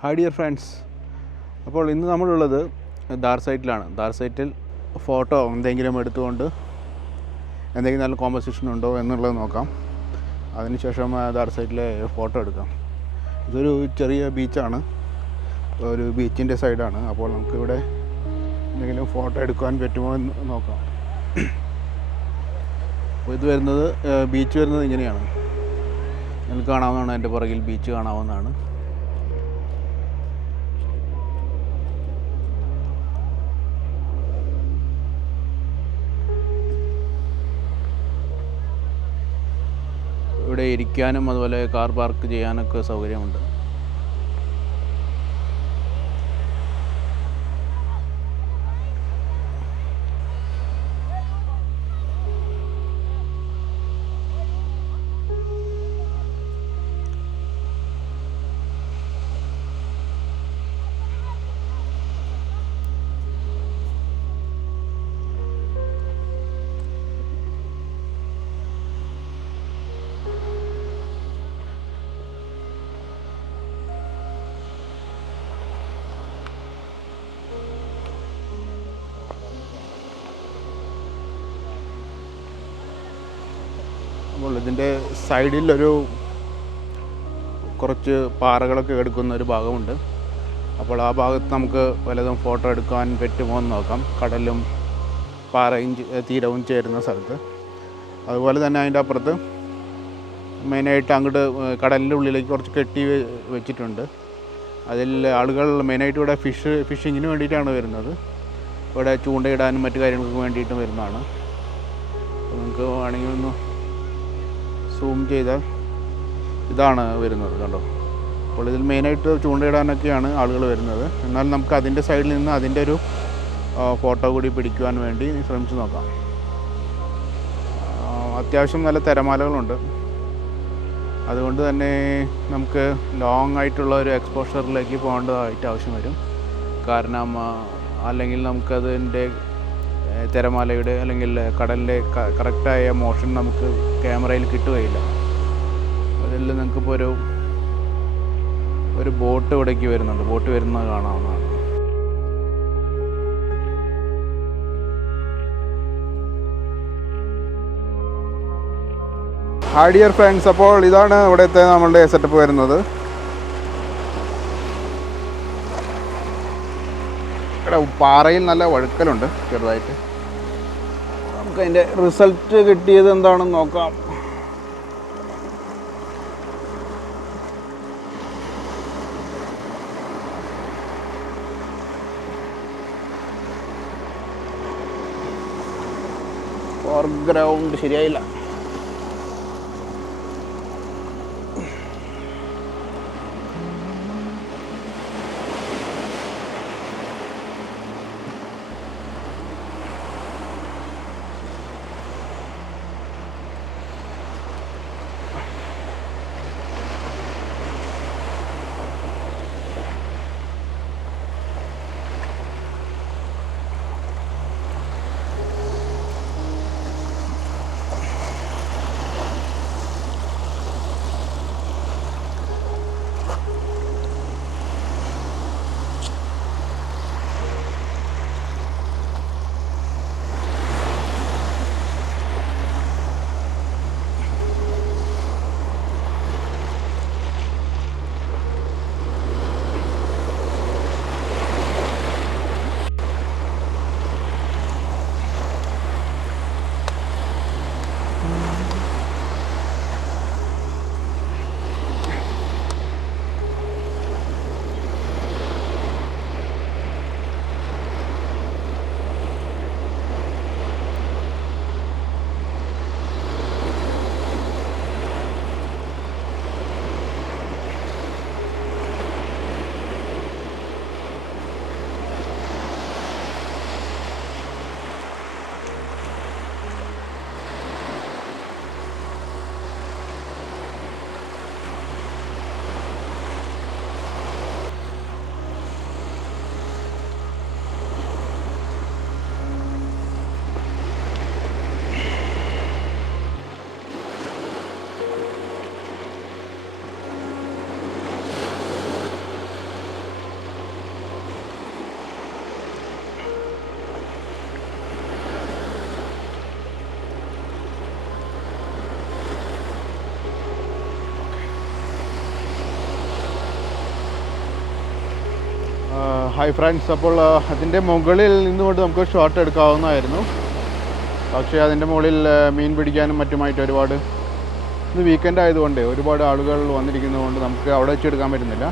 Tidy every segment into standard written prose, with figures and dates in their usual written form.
Hi dear friends, അപ്പോൾ ഇന്ന് നമ്മളുള്ളത് ദാർ സൈറ്റിലാണ്. ദാർ സൈറ്റിൽ ഫോട്ടോ എന്തെങ്കിലും എടുത്തുകൊണ്ട് എന്തെങ്കിലും നല്ല കോമ്പസിഷൻ ഉണ്ടോ എന്നുള്ളത് നോക്കാം. അതിനുശേഷം ദാർ സൈറ്റിലെ ഫോട്ടോ എടുക്കാം. ഇതൊരു ചെറിയ ബീച്ചാണ്, ഒരു ബീച്ചിൻ്റെ സൈഡാണ്. അപ്പോൾ നമുക്കിവിടെ എന്തെങ്കിലും ഫോട്ടോ എടുക്കാൻ പറ്റുമോ എന്ന് നോക്കാം. അപ്പോൾ ഇത് വരുന്നത് ബീച്ച് വരുന്നത് ഇങ്ങനെയാണ്. നിങ്ങൾക്ക് കാണാവുന്നതാണ്, എൻ്റെ പുറകിൽ ബീച്ച് കാണാവുന്നതാണ്. ഇവിടെ ഇരിക്കാനും അതുപോലെ കാർ പാർക്ക് ചെയ്യാനൊക്കെ സൗകര്യമുണ്ട്. അപ്പോൾ ഇതിൻ്റെ സൈഡിലൊരു കുറച്ച് പാറകളൊക്കെ എടുക്കുന്ന ഒരു ഭാഗമുണ്ട്. അപ്പോൾ ആ ഭാഗത്ത് നമുക്ക് പലതും ഫോട്ടോ എടുക്കാൻ പറ്റുമോ എന്ന് നോക്കാം. കടലും പാറയും തീരവും ചേരുന്ന സ്ഥലത്ത്. അതുപോലെ തന്നെ അതിൻ്റെ അപ്പുറത്ത് മെയിനായിട്ട് അങ്ങോട്ട് കടലിൻ്റെ ഉള്ളിലേക്ക് കുറച്ച് കെട്ടി വെച്ചിട്ടുണ്ട്. അതിൽ ആളുകൾ മെയിനായിട്ട് ഇവിടെ ഫിഷിങ്ങിന് വേണ്ടിയിട്ടാണ് വരുന്നത്. ഇവിടെ ചൂണ്ടയിടാനും മറ്റു കാര്യങ്ങൾക്ക് വേണ്ടിയിട്ടും വരുന്നതാണ്. നമുക്ക് വേണമെങ്കിൽ ഒന്ന് സൂം ചെയ്താൽ ഇതാണ് വരുന്നത്, കണ്ടോ. അപ്പോൾ ഇതിൽ മെയിനായിട്ട് ചൂണ്ടയിടാനൊക്കെയാണ് ആളുകൾ വരുന്നത്. എന്നാൽ നമുക്ക് അതിൻ്റെ സൈഡിൽ നിന്ന് അതിൻ്റെ ഒരു ഫോട്ടോ കൂടി പിടിക്കുവാൻ വേണ്ടി ശ്രമിച്ചു നോക്കാം. അത്യാവശ്യം നല്ല തിരമാലകളുണ്ട്. അതുകൊണ്ട് തന്നെ നമുക്ക് ലോങ് ആയിട്ടുള്ള ഒരു എക്സ്പോഷറിലേക്ക് പോകേണ്ടതായിട്ട് ആവശ്യം വരും. കാരണം അല്ലെങ്കിൽ നമുക്കതിൻ്റെ തിരമാലയുടെ അല്ലെങ്കിൽ കടലിൻ്റെ കറക്റ്റായ മോഷൻ നമുക്ക് ക്യാമറയിൽ കിട്ടുകയില്ല. അതിൽ നിങ്ങൾക്കിപ്പോൾ ഒരു ബോട്ട് ഇവിടേക്ക് വരുന്നുണ്ട്. ബോട്ട് വരുന്നത് കാണാവുന്നതാണ്. ഹായ് ഡിയർ ഫ്രണ്ട്സ്, അപ്പോൾ ഇതാണ് ഇവിടുത്തെ നമ്മളുടെ സെറ്റപ്പ് വരുന്നത്. ഇവിടെ പാറയിൽ നല്ല വഴുക്കലുണ്ട് ചെറുതായിട്ട്. നമുക്കതിൻ്റെ റിസൾട്ട് കിട്ടിയത് എന്താണെന്ന് നോക്കാം. ഫോർഗ്രൗണ്ട് ശരിയായില്ല. ഹായ് ഫ്രണ്ട്സ്, അപ്പോൾ അതിൻ്റെ മുകളിൽ നിന്നുകൊണ്ട് നമുക്ക് ഷോട്ട് എടുക്കാവുന്നതായിരുന്നു. പക്ഷേ അതിൻ്റെ മുകളിൽ മീൻ പിടിക്കാനും മറ്റുമായിട്ട് ഒരുപാട്, ഇത് വീക്കെൻഡ് ആയതുകൊണ്ട് ഒരുപാട് ആളുകൾ വന്നിരിക്കുന്നതുകൊണ്ട് നമുക്ക് അവിടെ വെച്ച് എടുക്കാൻ പറ്റുന്നില്ല.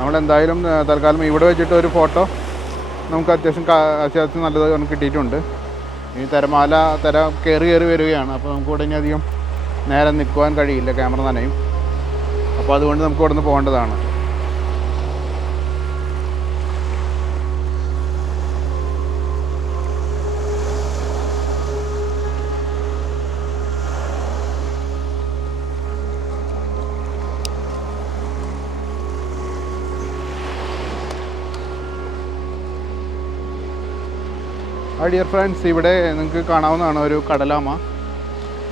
നമ്മളെന്തായാലും തൽക്കാലം ഇവിടെ വെച്ചിട്ട് ഒരു ഫോട്ടോ നമുക്ക് അത്യാവശ്യം നല്ലത് നമുക്ക് കിട്ടിയിട്ടുണ്ട്. ഈ തിര കയറി വരികയാണ്. അപ്പോൾ നമുക്ക് ഇവിടെ ഇനി അധികം നേരം നിൽക്കുവാൻ കഴിയില്ല, ക്യാമറ നനയും. അപ്പോൾ അതുകൊണ്ട് നമുക്ക് ഇവിടെ നിന്ന് പോകേണ്ടതാണ്. ഡിയർ ഫ്രണ്ട്സ്, ഇവിടെ നിങ്ങൾക്ക് കാണാവുന്നതാണ് ഒരു കടലാമ.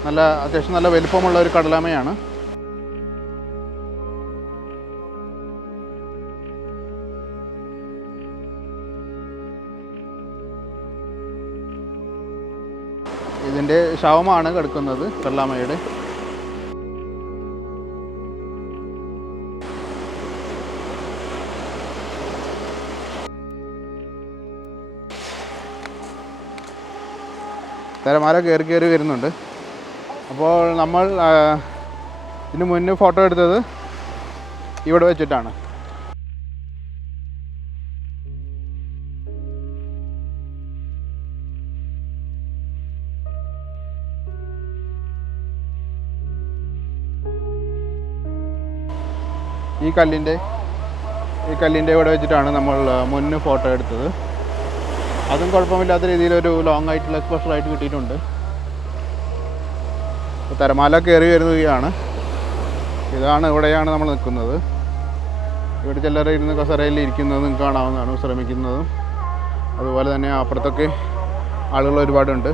അത്യാവശ്യം നല്ല വലിപ്പമുള്ള ഒരു കടലാമയാണ്. ഇതിൻ്റെ ശവമാണ് കിടക്കുന്നത്, കടലാമയുടെ. തിരമാല കയറി വരുന്നുണ്ട്. അപ്പോൾ നമ്മൾ ഇതിന് മുന്നേ ഫോട്ടോ എടുത്തത് ഇവിടെ വെച്ചിട്ടാണ്. ഈ കല്ലിൻ്റെ ഇവിടെ വെച്ചിട്ടാണ് നമ്മൾ മുന്നേ ഫോട്ടോ എടുത്തത്. അതും കുഴപ്പമില്ലാത്ത രീതിയിലൊരു ലോങ് ആയിട്ടുള്ള എക്സ്പോഷറായിട്ട് കിട്ടിയിട്ടുണ്ട്. അപ്പോൾ തിരമാല കയറി വരുകയാണ്. ഇവിടെയാണ് നമ്മൾ നിൽക്കുന്നത്. ഇവിടെ ചിലർ ഇരുന്ന് കസേരയിൽ ഇരിക്കുന്നത് നിങ്ങൾക്ക് കാണാവുന്നതാണ്, ശ്രമിക്കുന്നതും. അതുപോലെ തന്നെ അപ്പുറത്തൊക്കെ ആളുകൾ ഒരുപാടുണ്ട്.